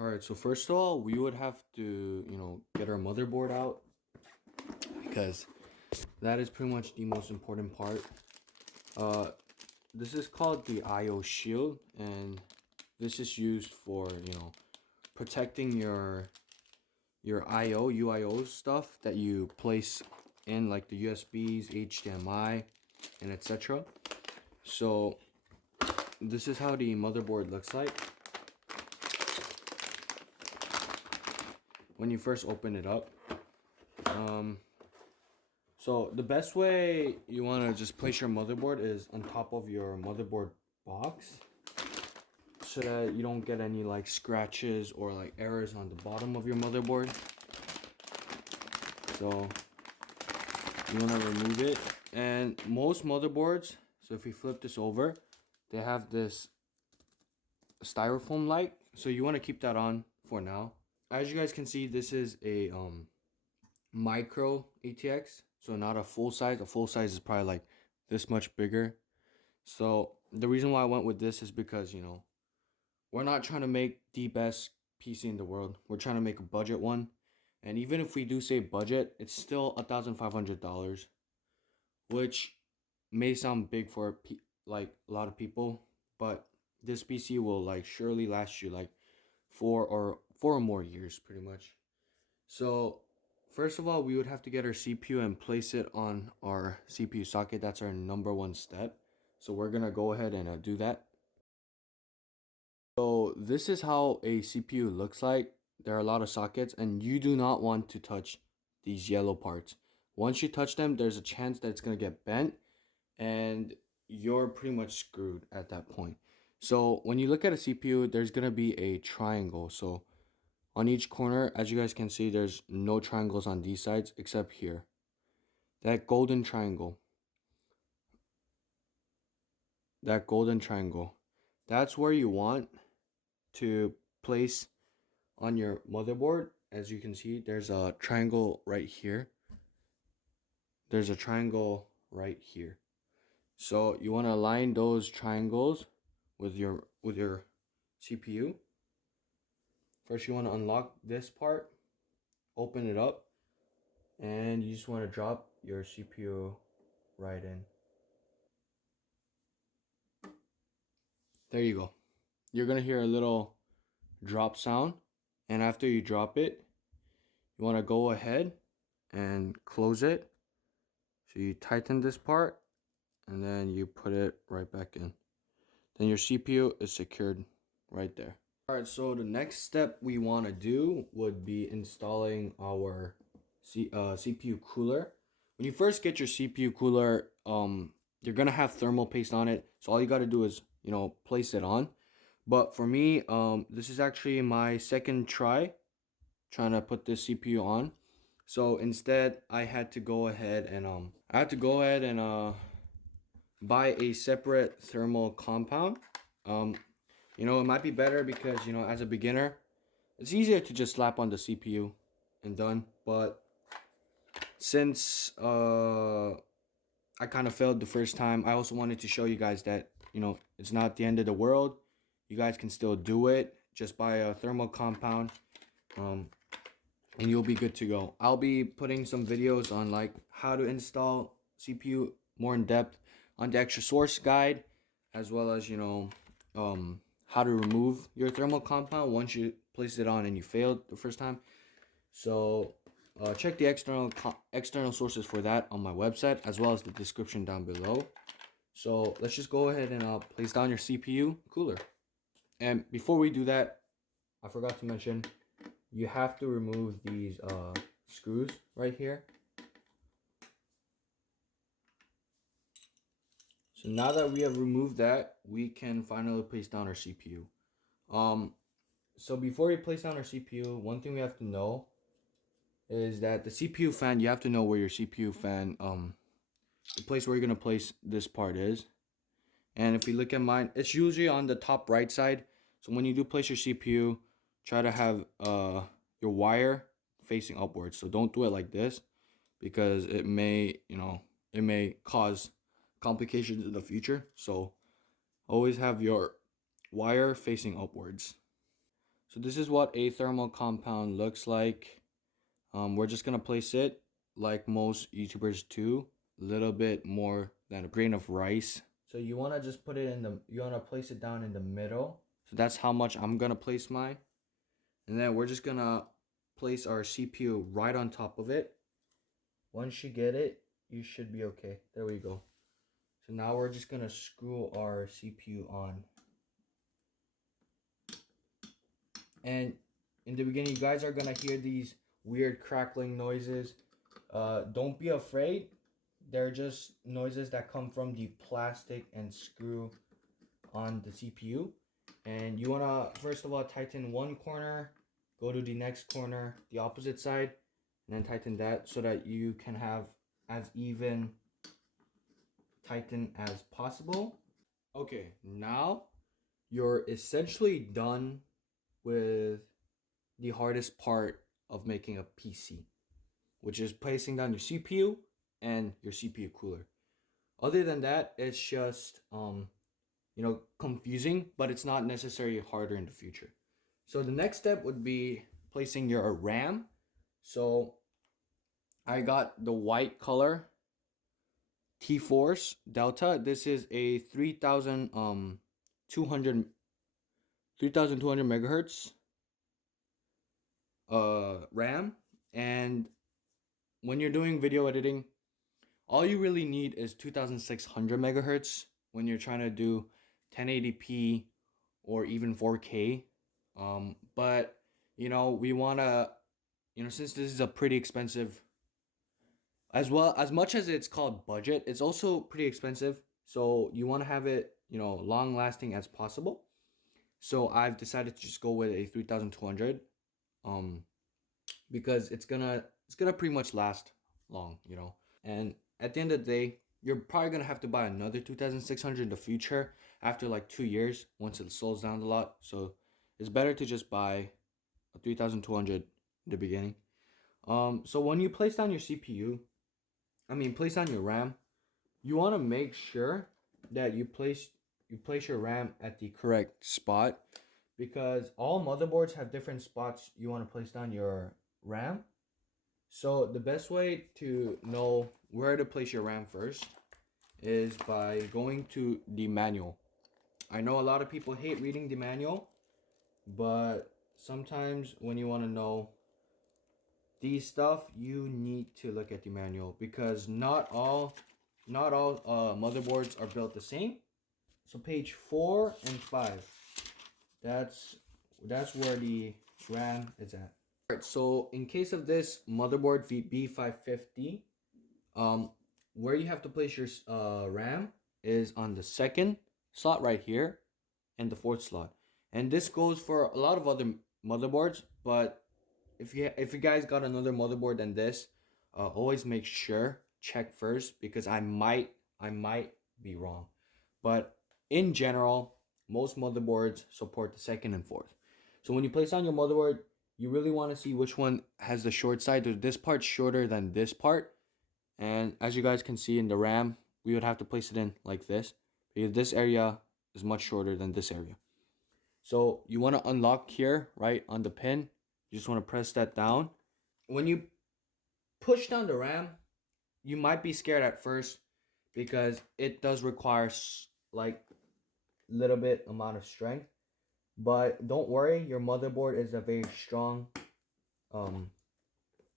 All right, so first of all, we would have to, get our motherboard out because that is pretty much the most important part. Uh, this is called the IO shield, and this is used for, protecting your UIO stuff that you place in like the USBs, HDMI, and etc. So this is how the motherboard looks like when you first open it up. So the best way you want to just place your motherboard is on top of your motherboard box so that you don't get any like scratches or like errors on the bottom of your motherboard. So you want to remove it. And most motherboards, so if we flip this over, they have this styrofoam light. So you want to keep that on for now. As you guys can see, this is a micro ATX, so not a full size. A full size is probably like this much bigger. So the reason why I went with this is because, we're not trying to make the best PC in the world. We're trying to make a budget one. And even if we do say budget, it's still $1,500, which may sound big for like a lot of people, but this PC will like surely last you like 4 or more years pretty much. So first of all, we would have to get our CPU and place it on our CPU socket. That's our number one step. So we're gonna go ahead and do that. So this is how a CPU looks like. There are a lot of sockets and you do not want to touch these yellow parts. Once you touch them, there's a chance that it's gonna get bent and you're pretty much screwed at that point. So when you look at a CPU, there's gonna be a triangle. So on each corner, as you guys can see, there's no triangles on these sides except here. That golden triangle. That golden triangle. That's where you want to place on your motherboard. As you can see, there's a triangle right here. There's a triangle right here. So you want to align those triangles with your CPU. First, you want to unlock this part, open it up, and you just want to drop your CPU right in. There you go. You're going to hear a little drop sound, and after you drop it, you want to go ahead and close it. So you tighten this part, and then you put it right back in. Then your CPU is secured right there. All right, so the next step we want to do would be installing our CPU cooler. When you first get your CPU cooler, you're gonna have thermal paste on it. So all you got to do is, place it on. But for me, this is actually my second try trying to put this CPU on. So instead, I had to go ahead and buy a separate thermal compound. It might be better because, as a beginner, it's easier to just slap on the CPU and done. But since I kind of failed the first time, I also wanted to show you guys that, it's not the end of the world. You guys can still do it. Just buy a thermal compound, and you'll be good to go. I'll be putting some videos on like how to install CPU more in depth on the extra source guide, as well as, how to remove your thermal compound once you place it on and you failed the first time. So check the external sources for that on my website, as well as the description down below. So let's just go ahead and place down your CPU cooler. And before we do that, I forgot to mention, you have to remove these screws right here. So now that we have removed that, we can finally place down our CPU. So before we place down our CPU, one thing we have to know is that the CPU fan, you have to know where your CPU fan, the place where you're gonna place this part is. And if we look at mine, it's usually on the top right side. So when you do place your CPU, try to have your wire facing upwards. So don't do it like this, because it may, it may cause complications in the future. So always have your wire facing upwards. So this is what a thermal compound looks like. We're just gonna place it like most YouTubers do, a little bit more than a grain of rice. So you wanna just put it in the, you wanna place it down in the middle. So that's how much I'm gonna place mine. And then we're just gonna place our CPU right on top of it. Once you get it, you should be okay. There we go. So now we're just gonna screw our CPU on. And in the beginning, you guys are gonna hear these weird crackling noises. Don't be afraid. They're just noises that come from the plastic and screw on the CPU. And you wanna, first of all, tighten one corner, go to the next corner, the opposite side, and then tighten that so that you can have as even tighten as possible. Okay, now you're essentially done with the hardest part of making a PC, which is placing down your CPU and your CPU cooler. Other than that, it's just confusing, but it's not necessarily harder in the future. So the next step would be placing your RAM. So I got the white color T-Force Delta. This is a 3200 megahertz RAM. And when you're doing video editing, all you really need is 2600 megahertz when you're trying to do 1080p or even 4K. But we want to, since this is a pretty expensive, as well as much as it's called budget, it's also pretty expensive. So you want to have it, long lasting as possible. So I've decided to just go with a 3200, because it's gonna pretty much last long, And at the end of the day, you're probably gonna have to buy another 2600 in the future after like 2 years once it slows down a lot. So it's better to just buy a 3200 in the beginning. So when you place down your place down your RAM, you want to make sure that you place your RAM at the correct spot, because all motherboards have different spots you want to place down your RAM. So the best way to know where to place your RAM first is by going to the manual. I know a lot of people hate reading the manual, but sometimes when you want to know these stuff, you need to look at the manual, because not all motherboards are built the same. So page 4 and 5, that's where the RAM is at. Alright, so in case of this motherboard B550, where you have to place your RAM is on the second slot right here and the fourth slot. And this goes for a lot of other motherboards, but if you guys got another motherboard than this, always make sure, check first, because I might be wrong. But in general, most motherboards support the second and fourth. So when you place on your motherboard, you really want to see which one has the short side. This part's shorter than this part. And as you guys can see in the RAM, we would have to place it in like this, because this area is much shorter than this area. So you want to unlock here, right on the pin. You just want to press that down. When you push down the RAM, you might be scared at first, because it does require like little bit amount of strength. But don't worry, your motherboard is a very strong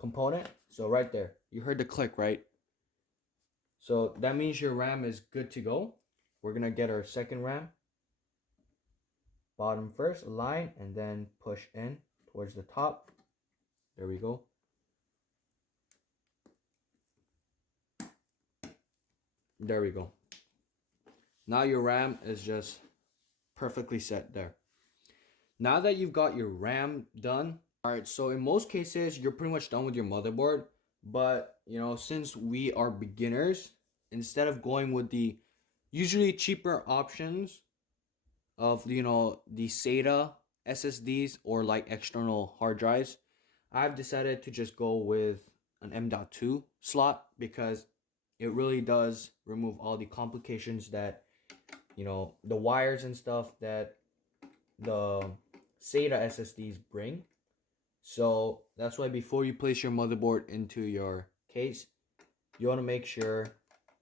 component. So right there, you heard the click, right? So that means your RAM is good to go. We're gonna get our second RAM. Bottom first, align, and then push in towards the top. There we go. There we go. Now your RAM is just perfectly set there. Now that you've got your RAM done, all right, so in most cases, you're pretty much done with your motherboard. But, since we are beginners, instead of going with the usually cheaper options of, the SATA SSDs or like external hard drives, I've decided to just go with an M.2 slot, because it really does remove all the complications that, the wires and stuff that the SATA SSDs bring. So that's why before you place your motherboard into your case, you want to make sure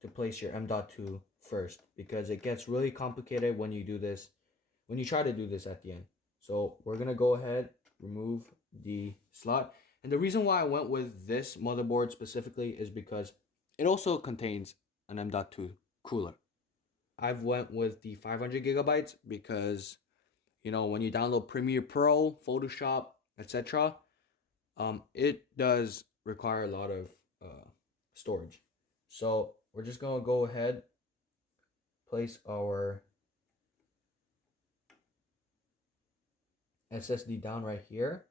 to place your M.2 first, because it gets really complicated when you do this, when you try to do this at the end. So we're going to go ahead, remove the slot. And the reason why I went with this motherboard specifically is because it also contains an M.2 cooler. I've went with the 500 gigabytes because, you know, when you download Premiere Pro, Photoshop, etc., it does require a lot of storage. So we're just gonna go ahead, place our SSD down right here.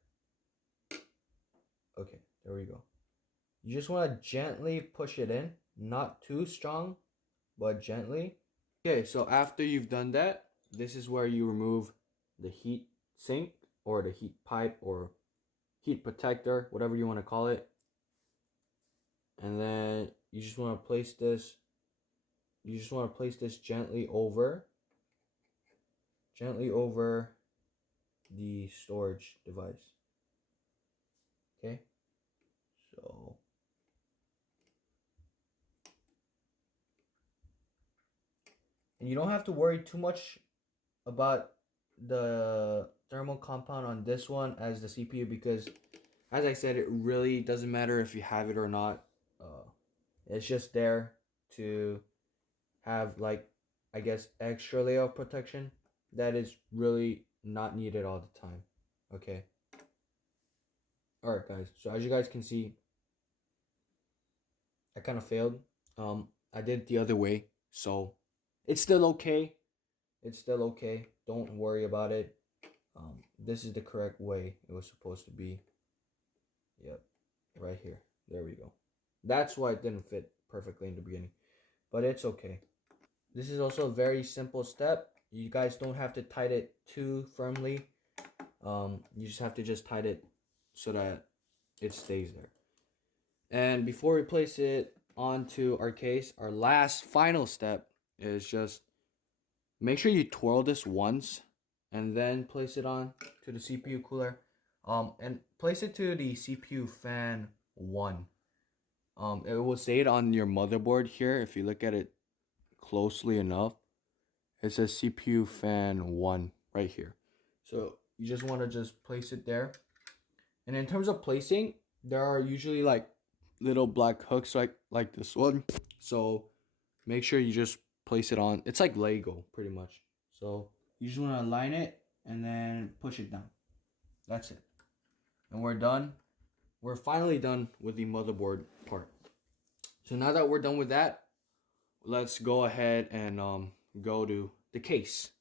Okay, there we go. You just want to gently push it in, not too strong, but gently. Okay, so after you've done that, this is where you remove the heat sink or the heat pipe or heat protector, whatever you want to call it. And then you just want to place this, gently over the storage device. Okay, so and you don't have to worry too much about the thermal compound on this one as the CPU, because as I said, it really doesn't matter if you have it or not. It's just there to have, like, I guess, extra layer of protection that is really not needed all the time. Okay. Alright guys, so as you guys can see, I kind of failed. I did it the other way, so it's still okay. Don't worry about it. This is the correct way it was supposed to be. Yep, right here. There we go. That's why it didn't fit perfectly in the beginning, but it's okay. This is also a very simple step. You guys don't have to tighten it too firmly. You just have to just tighten it so that it stays there. And before we place it onto our case, our last final step is just make sure you twirl this once and then place it on to the CPU cooler. And place it to the CPU fan 1. It will say it on your motherboard here. If you look at it closely enough, it says CPU fan 1 right here. So you just want to just place it there. And in terms of placing, there are usually like little black hooks like this one. So make sure you just place it on. It's like Lego pretty much. So you just want to align it and then push it down. That's it. And we're done. We're finally done with the motherboard part. So now that we're done with that, let's go ahead and go to the case.